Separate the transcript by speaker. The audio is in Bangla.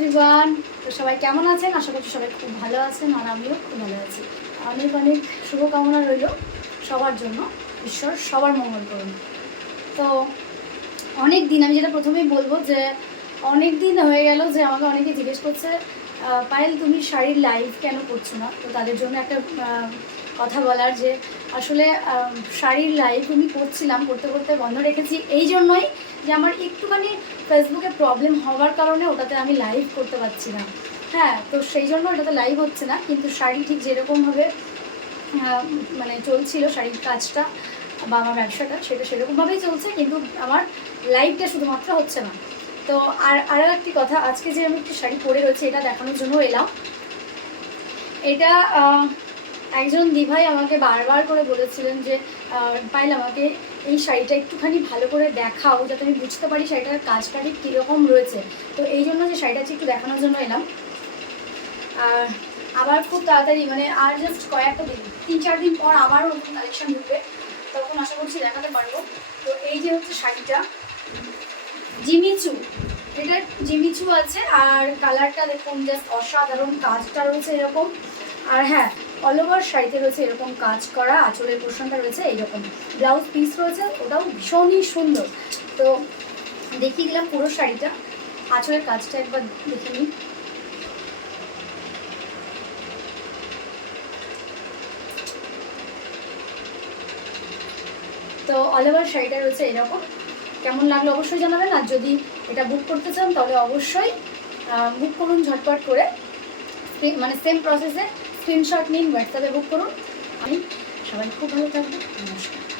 Speaker 1: এভরিওয়ান তো সবাই কেমন আছেন? আশা করছি সবাই খুব ভালো আছেন আর আমিও খুব ভালো আছি। অনেক অনেক শুভকামনা রইল সবার জন্য, ঈশ্বর সবার মঙ্গল করুন। তো অনেক দিন, আমি যেটা প্রথমেই বলব যে অনেক দিন হয়ে গেল যে আমাকে অনেকে জিজ্ঞেস করছে পায়েল, তুমি শাড়ির লাইভ কেন করছ না? তো তাদের জন্য একটা কথা বলার যে আসলে শাড়ির লাইভ আমি করছিলাম, করতে করতে বন্ধ রেখেছি। এই জন্যই যে আমার একটুখানি ফেসবুকে প্রবলেম হওয়ার কারণে ওটাতে আমি লাইভ করতে পারছি না। হ্যাঁ তো সেই জন্য ওটাতে লাইভ হচ্ছে না। কিন্তু শাড়ি ঠিক যেরকমভাবে মানে চলছিল শাড়ির কাজটা বা আমার ব্যবসাটা, সেটা সেরকমভাবেই চলছে। কিন্তু আমার লাইভটা শুধুমাত্র হচ্ছে না। তো আর, আরও একটি কথা, আজকে যে আমি একটি শাড়ি পরে রয়েছে, এটা দেখানোর জন্য এলাম। এটা একজন দিভাই আমাকে বারবার করে বলেছিলেন যে পাইল আমাকে এই শাড়িটা একটুখানি ভালো করে দেখাও যাতে আমি বুঝতে পারি শাড়িটার কাজটা ঠিক কীরকম রয়েছে। তো এই জন্য যে শাড়িটা একটু দেখানোর জন্য এলাম। আর আবার খুব তাড়াতাড়ি মানে আর জাস্ট কয়েকটা দিন, তিন চার দিন পর আবারও নতুন কালেকশন ঢুকবে। তখন আশা করছি দেখাতে পারব। তো এই যে হচ্ছে শাড়িটা, জিমিচু, এটা জিমিচু আছে, আর কালারটা দেখুন জাস্ট অসাধারণ, কাজটা রয়েছে এরকম। আর হ্যাঁ অল ওভার শাড়িতে রয়েছে এরকম কাজ করা, আঁচলের পোর্শনটা রয়েছে এইরকম। ব্লাউজ পিস রয়েছে, ওটাও ভীষণই সুন্দর। তো দেখিয়ে দিলাম পুরো শাড়িটা। আঁচলের কাজটা একবার দেখে নিই। তো অল ওভার শাড়িটা রয়েছে এরকম। কেমন লাগল অবশ্যই জানাবেন। আর যদি এটা বুক করতে চান, তাহলে অবশ্যই বুক করুন ঝটপট করে। মানে সেম প্রসেসে স্ক্রিনশট নিন হোয়াটসঅ্যাপে বুক করুন। আমি সবাই খুব ভালো থাকবে নমস্কার।